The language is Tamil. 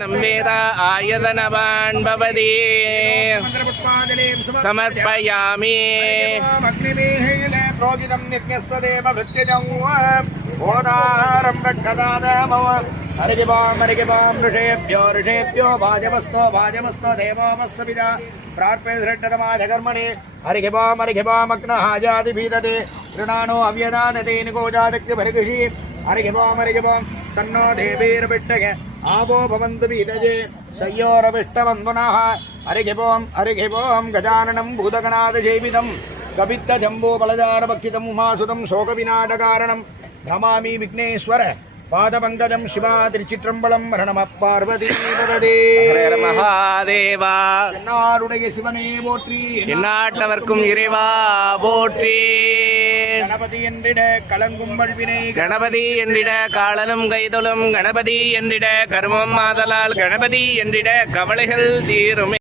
नम्वेद आयतनवान् भवति समर्पयामि प्रोजितं नित्यस्सदेव भृत्यजं ओदारं रक्षदादमव हरिगिवां ऋषेभ्यो भाजमस्तो देवोमस्सविदा प्रार्पयधृष्टतमाधकर्मणि हरिगिवामग्नहाजादिभीदते तृणानो अव्यदादते निकोजादक्तिभर्गिषि हरिगिवां सन्नो देवीर्विट्टग आवो भवन्तु बीदजे सय्योरविष्टवन्दुनः हरिगिवों गजाननं भूतगणादिसेवितं कपित्तजम्बो बलजारभक्षितं उमासुतं शोकविनाशकारणं नमामि विघ्नेश्वर पादपङ्कजं शिवा திருச்சிற்றம்பலம் ரணம பார்வதி பததே ஹர மகாதேவா என்னாருடைய சிவனே போற்றி எந்நாட்டவர்க்கும் இறைவா போற்றி கணபதி என்றிட கலங்கும் வல்வினை கணபதி என்றிட காலனும் கைதொழும் கணபதி என்றிட கருமம் மாதலால் கணபதி என்றிட கவலைகள் தீருமே